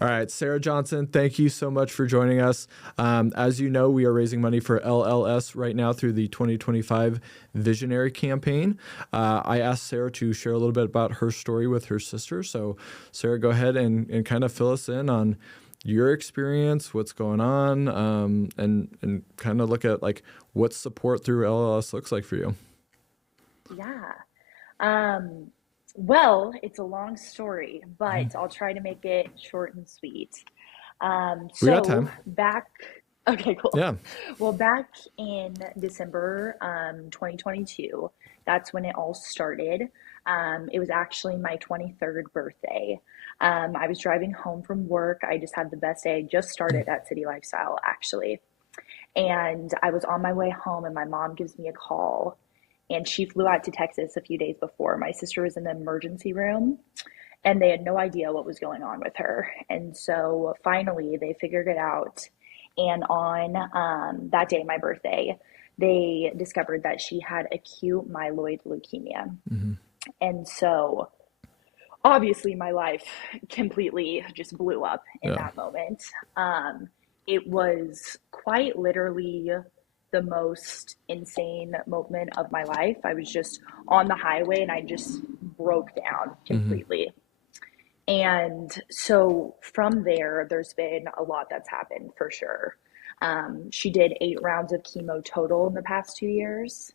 All right, Sarah Johnston, thank you so much for joining us. As you know, we are raising money for LLS right now through the 2025 Visionary Campaign. I asked Sarah to share a little bit about her story with her sister. So, Sarah, go ahead and kind of fill us in on your experience, what's going on, and kind of look at like what support through LLS looks like for you. Yeah. Well, it's a long story, but I'll try to make it short and sweet. We got So time. back, okay, cool. Yeah. Well, back in December 2022, that's when it all started. It was actually my 23rd birthday. I was driving home from work. I just had the best day. I just started at City Lifestyle, actually. And I was on my way home, and my mom gives me a call. And she flew out to Texas a few days before. My sister was in the emergency room, and they had no idea what was going on with her. And so finally, they figured it out. And on that day, my birthday, they discovered that she had acute myeloid leukemia. Mm-hmm. And so obviously, my life completely just blew up in Yeah. that moment. It was quite literally the most insane moment of my life. I was just on the highway and I just broke down Mm-hmm. completely. And so from there, there's been a lot that's happened for sure. She did 8 rounds of chemo total in the past 2 years.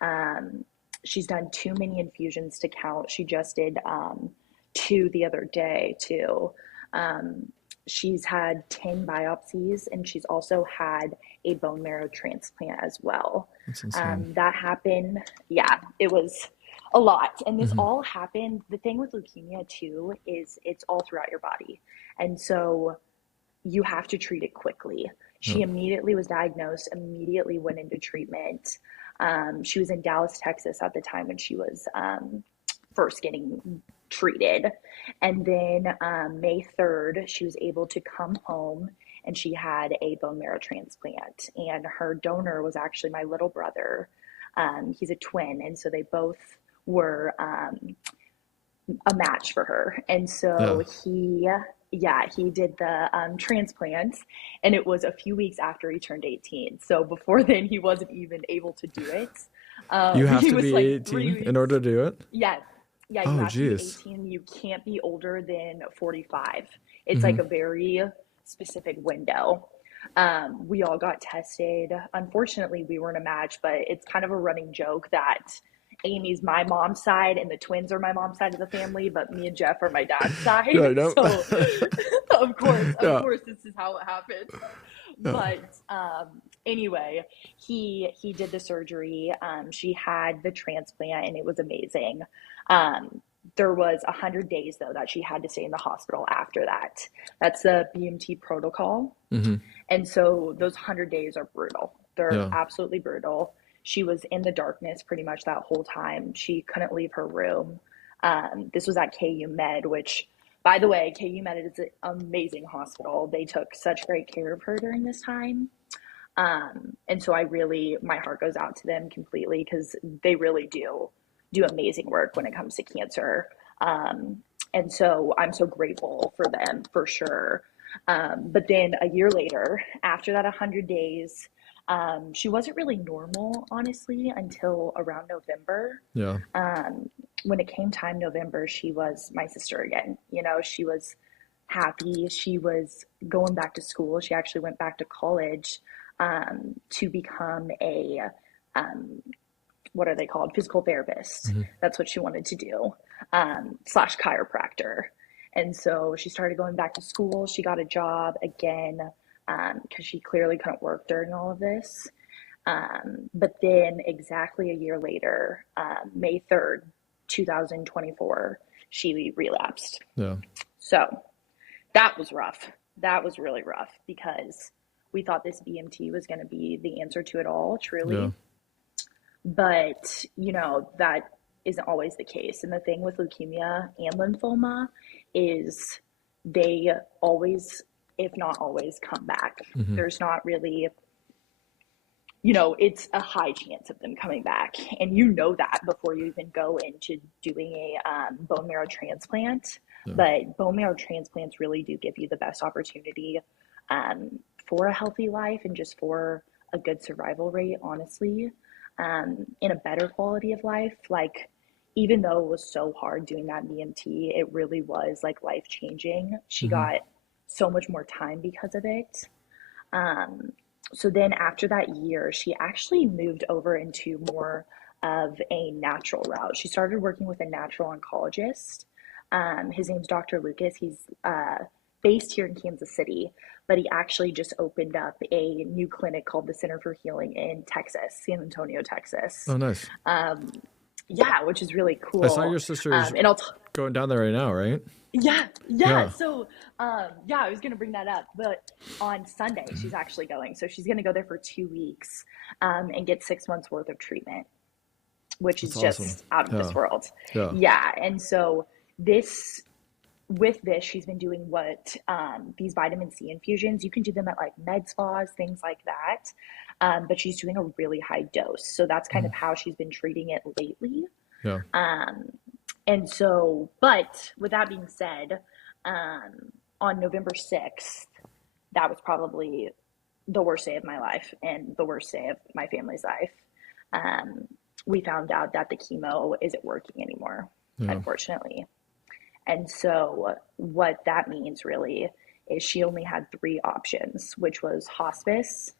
Um, she's done too many infusions to count. She just did 2 the other day, too. Um, she's had 10 biopsies, and she's also had a bone marrow transplant as well. That's insane. That happened, yeah, it was a lot. And this Mm-hmm. all happened. The thing with leukemia, too, is it's all throughout your body. And so you have to treat it quickly. She Yep. immediately was diagnosed, immediately went into treatment. She was in Dallas, Texas at the time when she was first getting treated. And then May 3rd, she was able to come home and she had a bone marrow transplant. And her donor was actually my little brother. He's a twin. And so they both were a match for her. And Yeah. so he did the transplant, and it was a few weeks after he turned 18. So before then, he wasn't even able to do it. You have He to was be like three 18 in weeks. order to do it? Yeah, yeah, you Oh, have to be geez. 18. You can't be older than 45. It's Mm-hmm. like a very specific window. We all got tested. Unfortunately, we weren't a match, but it's kind of a running joke that Amy's my mom's side and the twins are my mom's side of the family, but me and Jeff are my dad's Yeah, side. I know. So, of Yeah. course, this is how it happened. Yeah. But anyway, he did the surgery. She had the transplant, and it was amazing. There was 100 days though that she had to stay in the hospital after that. That's the BMT protocol. Mm-hmm. And so those 100 days are brutal. They're Yeah. absolutely brutal. She was in the darkness pretty much that whole time. She couldn't leave her room. This was at KU Med, which, by the way, KU Med is an amazing hospital. They took such great care of her during this time. And so my heart goes out to them completely because they really do amazing work when it comes to cancer. And so I'm so grateful for them for sure. But then a year later, after that 100 days, she wasn't really normal, honestly, until around November. Yeah. When it came time November, she was my sister again. You know, she was happy. She was going back to school. She actually went back to college to become a what are they called? Physical therapist. Mm-hmm. That's what she wanted to do, slash chiropractor. And so she started going back to school. She got a job again because she clearly couldn't work during all of this. But then, exactly a year later, May 3rd, 2024, she relapsed. Yeah. So that was rough. That was really rough because we thought this BMT was going to be the answer to it all, Yeah. truly. But, that isn't always the case. And the thing with leukemia and lymphoma is they always, if not always, come back. Mm-hmm. There's not really, it's a high chance of them coming back. And that before you even go into doing a bone marrow transplant. Yeah. But bone marrow transplants really do give you the best opportunity um, for a healthy life and just for a good survival rate, honestly, in a better quality of life. Like, even though it was so hard doing that BMT, it really was like life changing. She Hmm. got so much more time because of it. Um, so then after that year, she actually moved over into more of a natural route. She started working with a natural oncologist. His name's Dr. Lucas. He's based here in Kansas City, but he actually just opened up a new clinic called the Center for Healing in Texas, San Antonio, Texas. Oh, nice. Um, yeah, which is really I saw cool. your sister's And going down there right now, right? yeah. Yeah. So, yeah, I was gonna bring that up, but on Sunday she's actually going. So she's gonna go there for 2 weeks, and get 6 months worth of treatment, which is That's awesome. just out of Yeah. this world. Yeah. Yeah, and so this with this, she's been doing what these vitamin C infusions. You can do them at like med spas, things like that. But she's doing a really high dose, so that's kind Mhm. of how she's been treating it lately. Yeah. Um, and so, but with that being said, on November 6th, that was probably the worst day of my life and the worst day of my family's life. Um, we found out that the chemo isn't working anymore, Yeah. unfortunately. And so, what that means really is she only had three options, which was hospice,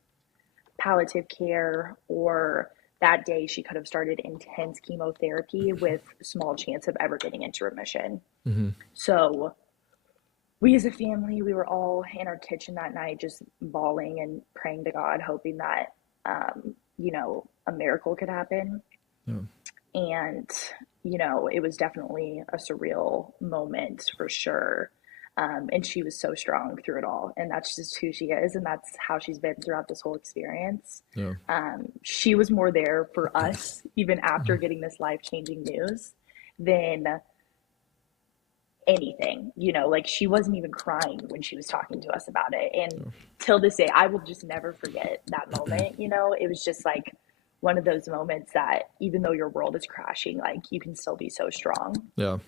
palliative care, or that day she could have started intense chemotherapy with small chance of ever getting into remission. Hmm. So we as a family, we were all in our kitchen that night just bawling and praying to God, hoping that a miracle could happen. Yeah. And it was definitely a surreal moment for sure. And she was so strong through it all. And that's just who she is. And that's how she's been throughout this whole experience. Yeah. She was more there for us, even after Mhm. getting this life changing news, than anything. Like she wasn't even crying when she was talking to us about it. And Yeah. till this day, I will just never forget that moment. It was just like one of those moments that even though your world is crashing, like you can still be so strong. Yeah.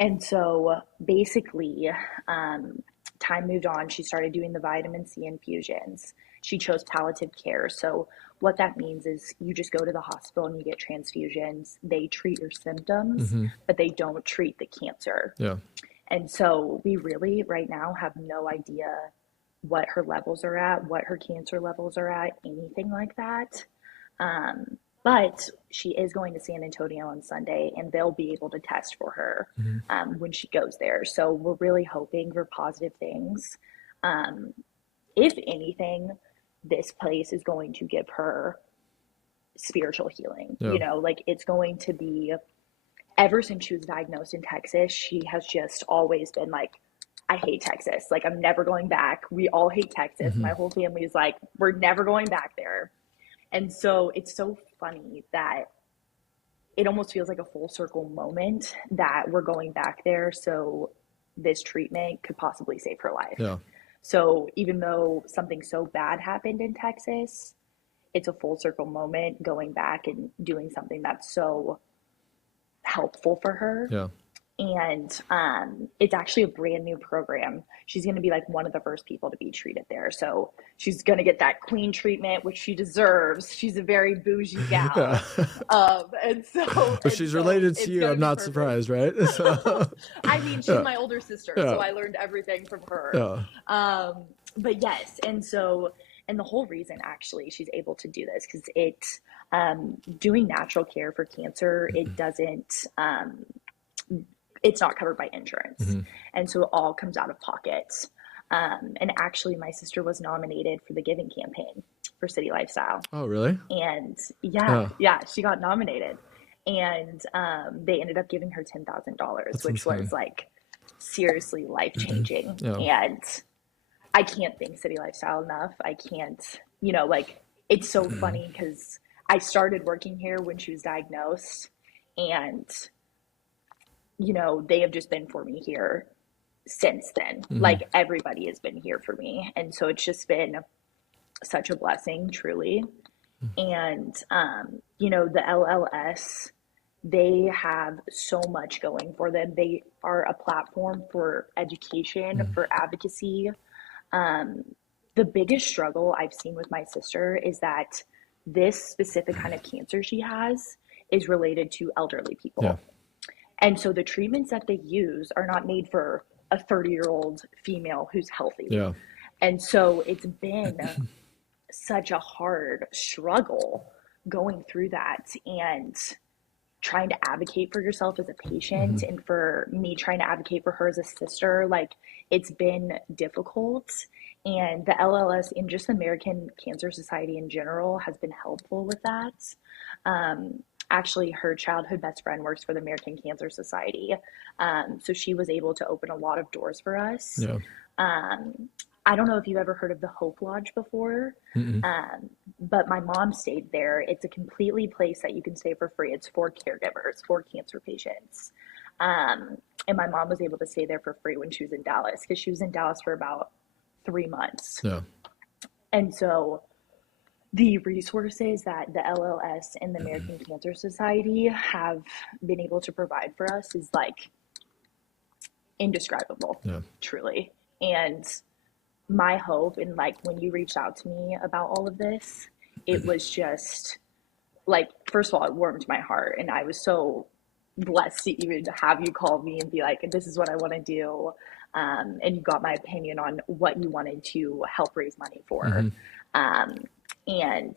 And so basically, time moved on. She started doing the vitamin C infusions. She chose palliative care. So, what that means is you just go to the hospital and you get transfusions. They treat your symptoms, Hmm. but they don't treat the cancer. Yeah. And so, we really, right now, have no idea what her levels are at, what her cancer levels are at, anything like that. But she is going to San Antonio on Sunday, and they'll be able to test for her Hmm. when she goes there. So we're really hoping for positive things. Um, if anything, this place is going to give her spiritual healing. Yeah. Like it's going to be, ever since she was diagnosed in Texas, she has just always been like, I hate Texas. Like, I'm never going back. We all hate Texas. Hmm. My whole family is like, we're never going back there. And so it's so funny that it almost feels like a full circle moment that we're going back there. So this treatment could possibly save her life. Yeah. So even though something so bad happened in Texas, it's a full circle moment going back and doing something that's so helpful for her. Yeah. And it's actually a brand new program. She's going to be like one of the first people to be treated there. So she's going to get that queen treatment, which she deserves. She's a very bougie gal. Yeah. And But she's related to it's you. going I'm to be not perfect. surprised, right? So, I mean, she's yeah. my older sister, Yeah. so I learned everything from her. Yeah. But yes, and the whole reason actually she's able to do this because doing natural care for cancer, it doesn't, it's not covered by insurance. Hmm. And so it all comes out of pocket. And actually, my sister was nominated for the Giving campaign for City Lifestyle. Oh, really? And Oh, yeah, she got nominated. And they ended up giving her $10,000, that's which insane. was like seriously life changing. Yeah. And I can't thank City Lifestyle enough. I can't, like it's so funny because I started working here when she was diagnosed, and they have just been for me here since then. Hmm. Like everybody has been here for me. And so it's just been such a blessing, truly. And, the LLS, they have so much going for them. They are a platform for education, Mm. for advocacy. Um, the biggest struggle I've seen with my sister is that this specific kind of cancer she has is related to elderly Yeah. people. And so the treatments that they use are not made for a 30-year-old female who's healthy. Yeah. And so it's been such a hard struggle going through that and trying to advocate for yourself as a patient, Hmm. and for me trying to advocate for her as a sister. Like, it's been difficult, and the LLS and just the American Cancer Society in general has been helpful with that. Actually, her childhood best friend works for the American Cancer Society, so she was able to open a lot of doors for us. Yeah. um, I don't know if you've ever heard of the Hope Lodge before, Mm-mm. but my mom stayed there. It's a completely place that you can stay for free. It's for caregivers, for cancer patients. Um, and my mom was able to stay there for free when she was in Dallas, because she was in Dallas for about 3 months. Yeah. And so the resources that the LLS and the American Cancer Society have been able to provide for us is like indescribable, Yeah. truly. And my hope, and like when you reached out to me about all of this, it was just like, first of all, it warmed my heart, and I was so blessed to even have you call me and be like, this is what I want to do. And you got my opinion on what you wanted to help raise money for. Hmm. um, and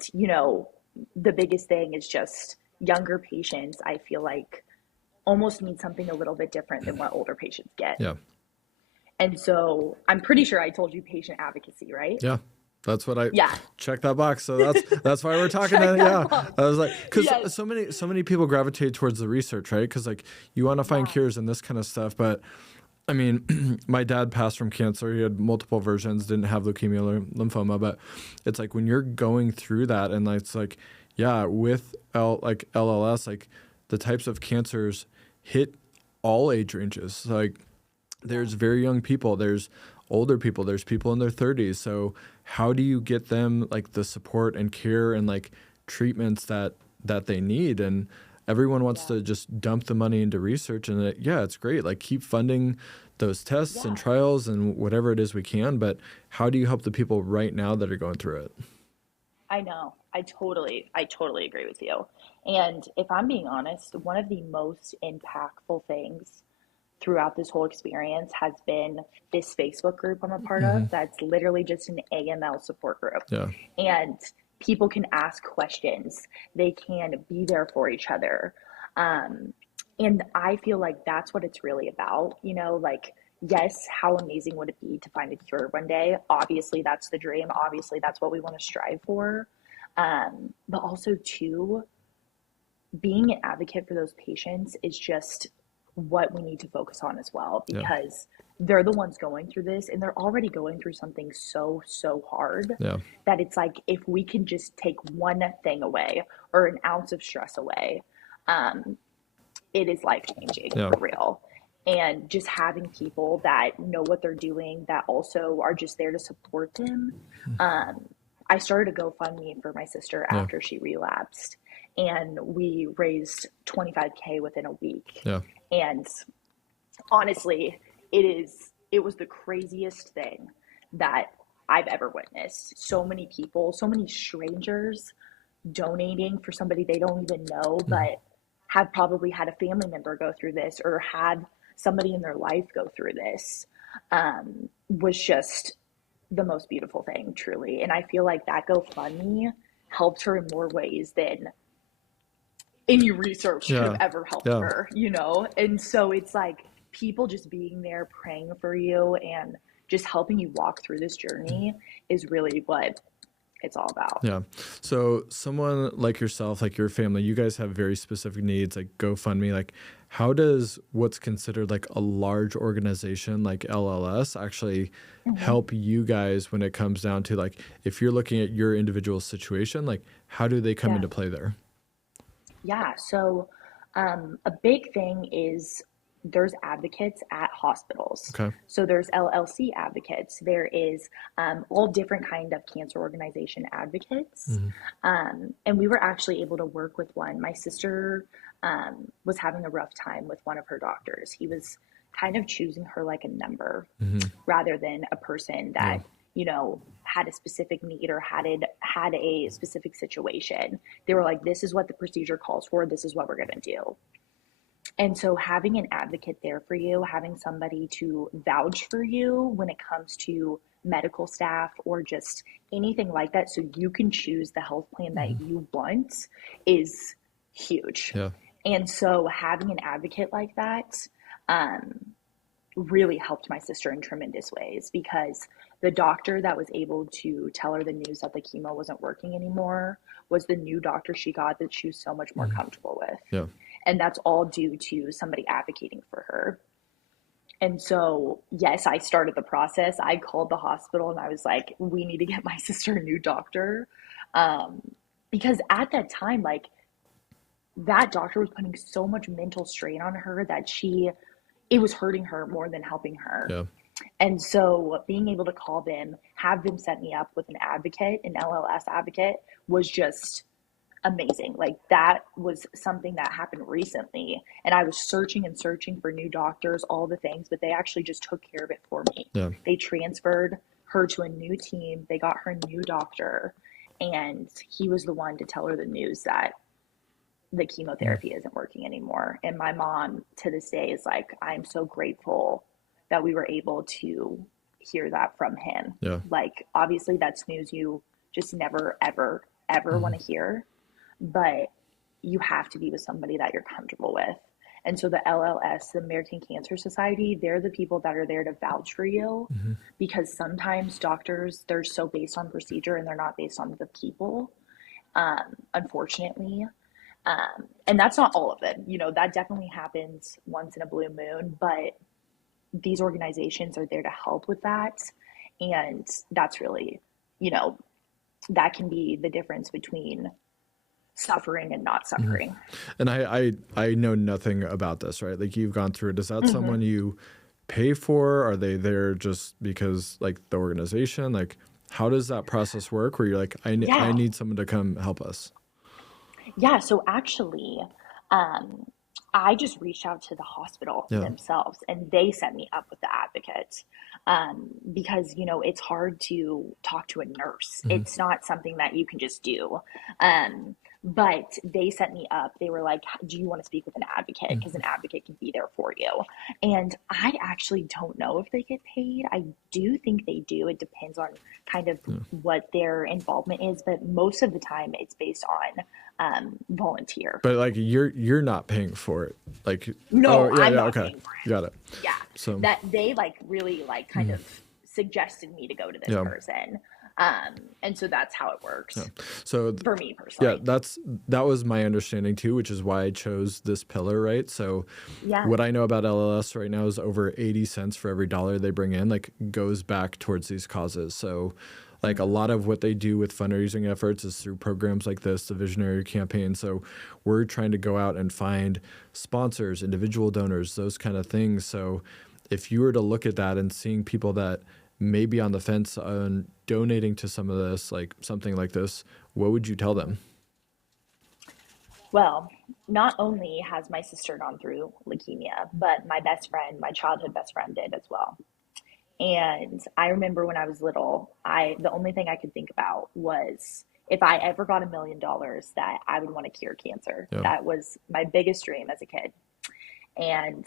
the biggest thing is just younger patients, I feel like, almost need something a little bit different than what older patients get. Yeah. And so I'm pretty sure I told you patient advocacy, right? Yeah. That's what I Yeah. check that box. So that's why we're talking. Check that Yeah. box. I was like, because Yes. so many people gravitate towards the research, right? Because like you want to find Yeah. cures and this kind of stuff. But I mean, my dad passed from cancer. He had multiple versions, didn't have leukemia or lymphoma. But it's like when you're going through that, and like, it's like, yeah, with LLS, like the types of cancers hit all age ranges. Like there's very young people, there's older people, there's people in their 30s. So how do you get them like the support and care and like treatments that they need? And everyone wants Yeah. to just dump the money into research, and it's great. Like keep funding those tests and Yeah. trials and whatever it is we can. But how do you help the people right now that are going through it? I know. I totally agree with you. And if I'm being honest, one of the most impactful things throughout this whole experience has been this Facebook group I'm a part Hmm. of, that's literally just an AML support group. Yeah. And people can ask questions, they can be there for each other. Um, and I feel like that's what it's really about. Like, yes, how amazing would it be to find a cure one day? Obviously, that's the dream. Obviously, that's what we want to strive for. But also, too, being an advocate for those patients is just what we need to focus on as well, Yeah. because they're the ones going through this, and they're already going through something so hard, Yeah. that it's like, if we can just take one thing away, or an ounce of stress away, um, it is life changing Yeah. for real. And just having people that know what they're doing, that also are just there to support them. Um, I started a GoFundMe for my sister Yeah. after she relapsed, and we raised 25K within a week. Yeah. And honestly, it was the craziest thing that I've ever witnessed. So many people, so many strangers donating for somebody they don't even know, but have probably had a family member go through this, or had somebody in their life go through this, was just the most beautiful thing, truly. And I feel like that GoFundMe helped her in more ways than any research could have Yeah. ever helped Yeah. her. And so it's like, people just being there, praying for you, and just helping you walk through this journey is really what it's all about. Yeah. So someone like yourself, like your family, you guys have very specific needs, like GoFundMe. Like, how does what's considered like a large organization like LLS actually help you guys when it comes down to like, if you're looking at your individual situation, like how do they come Yeah. into play there? Yeah. So a big thing is there's advocates at hospitals. Okay. So there's LLC advocates. There is all different kind of cancer organization advocates. Mhm. And we were actually able to work with one. My sister was having a rough time with one of her doctors. He was kind of choosing her like a number Mm-hmm. rather than a person Yeah. that, had a specific need or had a specific situation. They were like, this is what the procedure calls for. This is what we're going to do. And so having an advocate there for you, having somebody to vouch for you when it comes to medical staff or just anything like that, so you can choose the health plan that Mm-hmm. you want, is huge. Yeah. And so having an advocate like that um, really helped my sister in tremendous ways, because the doctor that was able to tell her the news that the chemo wasn't working anymore was the new doctor she got that she was so much more Mm-hmm. comfortable with. Yeah. And that's all due to somebody advocating for her. And so, yes, I started the process. I called the hospital and I was like, we need to get my sister a new doctor. Um, because at that time, like, that doctor was putting so much mental strain on her that it was hurting her more than helping her. Yeah. And so being able to call them, have them set me up with an advocate, an LLS advocate, was just amazing. Like, that was something that happened recently, and I was searching and searching for new doctors, all the things, but they actually just took care of it for me. Yeah. They transferred her to a new team. They got her a new doctor, and he was the one to tell her the news that the chemotherapy isn't working anymore. And my mom to this day is like, I'm so grateful that we were able to hear that from him. Yeah. Like, obviously that's news you just never, ever, ever want to hear, but you have to be with somebody that you're comfortable with. And so the LLS, the American Cancer Society, they're the people that are there to vouch for you, Mm-hmm. because sometimes doctors, they're so based on procedure and they're not based on the people, unfortunately. And that's not all of it. That definitely happens once in a blue moon, but these organizations are there to help with that. And that's really, that can be the difference between suffering and not suffering. And I know nothing about this, right? Like, you've gone through it. Is that Mm-hmm. someone you pay for? Are they there just because, like, the organization? Like, how does that process work where you're like, I Yeah. need someone to come help us? Yeah. So actually, um, I just reached out to the hospital Yeah. themselves and they set me up with the advocate. Because, it's hard to talk to a nurse. Mm-hmm. It's not something that you can just do. Um, but they set me up. They were like, do you want to speak with an advocate? Because an advocate can be there for you. And I actually don't know if they get paid. I do think they do. It depends on kind of what their involvement is. But most of the time, it's based on volunteer. But, like, you're not paying for it. Like, No, oh yeah, I'm yeah, not okay, paying for it. got it. Yeah, So that they like really like kind of suggested me to go to this yeah, person, and so that's how it works yeah. So for me yeah, personally. that was my understanding too, which is why I chose this pillar, right? So Yeah. what I know about LLS right now is over 80 cents for every dollar they bring in, like, goes back towards these causes. So, like, a lot of what they do with fundraising efforts is through programs like this, the Visionary Campaign. So we're trying to go out and find sponsors, individual donors, those kind of things. So if you were to look at that and seeing people that may be on the fence on donating to some of this, like something like this, what would you tell them? Well, not only has my sister gone through leukemia, but my best friend, my childhood best friend, did as well. And I remember when I was little, the only thing I could think about was if I ever got $1 million, that I would want to cure cancer. Yeah. That was my biggest dream as a kid. And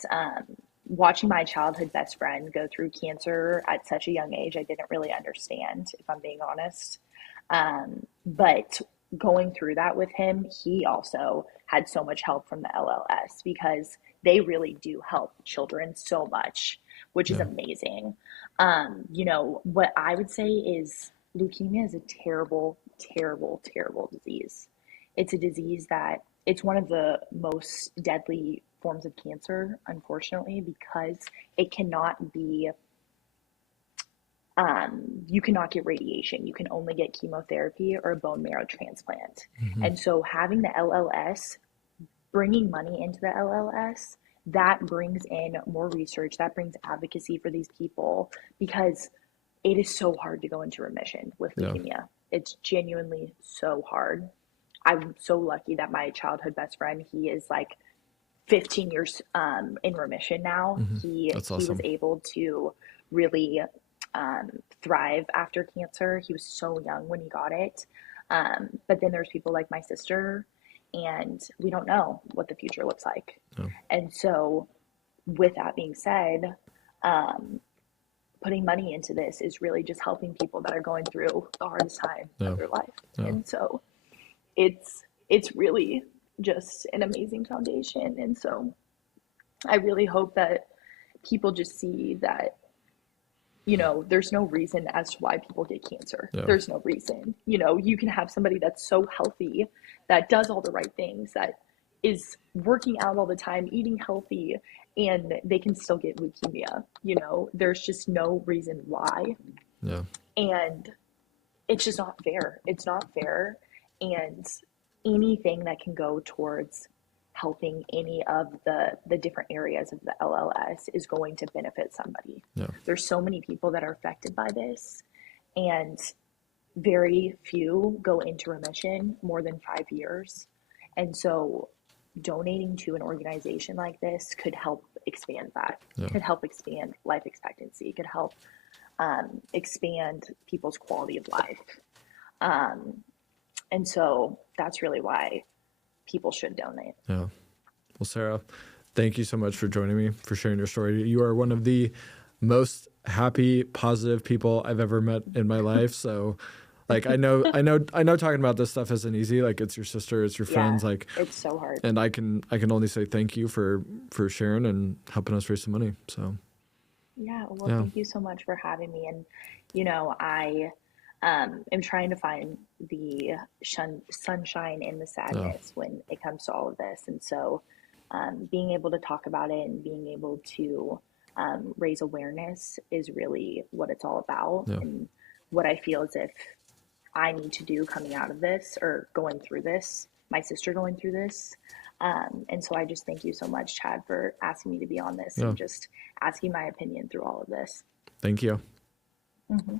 watching my childhood best friend go through cancer at such a young age, I didn't really understand, if I'm being honest. But going through that with him, he also had so much help from the LLS, because they really do help children so much, which is Yeah. amazing. What I would say is leukemia is a terrible, terrible, terrible disease. It's a disease that it's one of the most deadly forms of cancer, unfortunately, because it cannot be, you cannot get radiation. You can only get chemotherapy or a bone marrow transplant. Mm-hmm. And so having the LLS, bringing money into the LLS, that brings in more research, that brings advocacy for these people, because it is so hard to go into remission with Yeah. leukemia. It's genuinely so hard. I'm so lucky that my childhood best friend, he is like 15 years in remission now. That's He was awesome. able to really thrive after cancer. He was so young when he got it. But then there's people like my sister, and we don't know what the future looks like. Yeah. And so, with that being said, putting money into this is really just helping people that are going through the hardest time Yeah. of their life. Yeah. And so, it's really just an amazing foundation. And so, I really hope that people just see that, you know, there's no reason as to why people get cancer. Yeah. There's no reason. You know, you can have somebody that's so healthy, that does all the right things, that is working out all the time, eating healthy, and they can still get leukemia. You know, there's just no reason why. Yeah. And it's just not fair. It's not fair. And anything that can go towards helping any of the different areas of the LLS is going to benefit somebody. Yeah. There's so many people that are affected by this, and very few go into remission more than 5 years. And so donating to an organization like this could help expand that. Yeah. Could help expand life expectancy, could help expand people's quality of life. And so that's really why people should donate. Yeah. Well, Sarah, thank you so much for joining me, for sharing your story. You are one of the most happy, positive people I've ever met in my life. So like, I know talking about this stuff isn't easy. Like, it's your sister, it's your friends, like it's so hard. And I can only say thank you for sharing and helping us raise some money. So Thank you so much for having me. And, you know, I am trying to find the sunshine in the sadness when it comes to all of this. And so being able to talk about it and being able to raise awareness is really what it's all about. Yeah. And what I feel as if I need to do coming out of this, or going through this, my sister going through this. And so I just thank you so much, Chad, for asking me to be on this and just asking my opinion through all of this. Thank you. Mm-hmm.